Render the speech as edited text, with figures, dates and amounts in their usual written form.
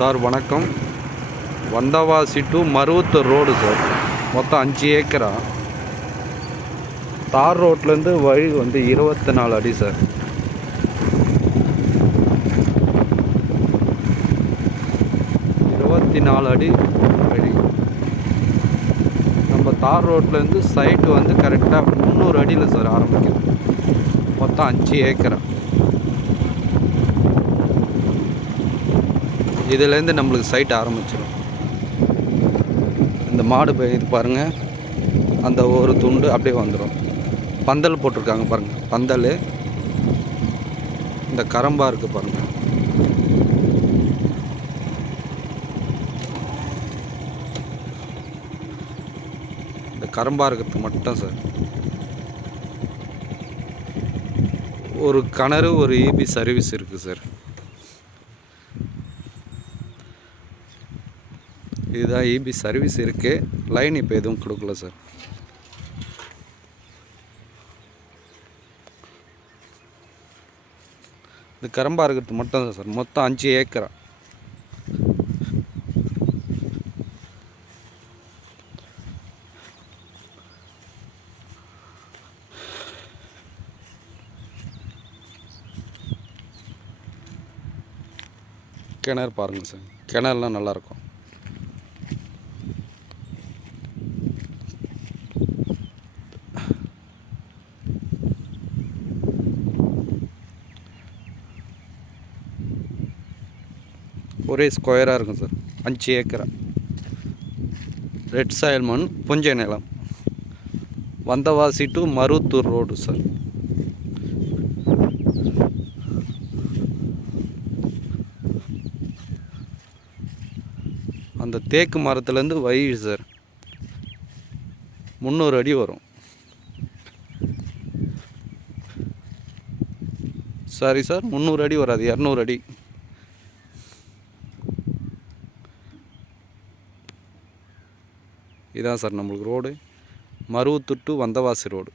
Sir வணக்கம். Vandavasi to Maruvathur road sir. மொத்தம் 5 ஏக்கரா. தார் ரோட்லேருந்து வழி வந்து 24 அடி சார். அடி வழி. நம்ம தார் ரோட்லேருந்து சைட்டு வந்து கரெக்டாக 300 அடியில் சார் ஆரம்பிக்கும். மொத்தம் 5 ஏக்கரா. இதுலேருந்து நம்மளுக்கு சைட் ஆரம்பிச்சிடும். இந்த மாடு இது பாருங்கள், அந்த ஒரு துண்டு அப்படியே வந்துடும். பந்தல் போட்டிருக்காங்க பாருங்கள், பந்தல். இந்த கரம்பா இருக்குது பாருங்கள். இந்த கரம்பா இருக்கிறது மட்டும் சார். ஒரு கிணறு, ஒரு இபி சர்வீஸ் இருக்குது சார். இதுதான் இபி சர்வீஸ் இருக்குது. லைன் இப்போ எதுவும் கொடுக்கல சார். இது கரம்பா இருக்கிறது மட்டும் தான் சார். மொத்தம் 5 ஏக்கரா. கிணறு பாருங்கள் சார். கிணறுலாம் நல்லாயிருக்கும். ஒரே ஸ்கொயராக இருக்கும் சார். 5 ஏக்கரா. ரெட் சாயல் மண், புஞ்சை நிலம். Vandavasi to Maruvathur road sir. அந்த தேக்கு மரத்துலேருந்து வழி சார் 300 அடி வரும். சாரி சார், 300 அடி வராது, 200 அடி. இதான் சார் நம்மளுக்கு road. Maruvathur to Vandavasi road.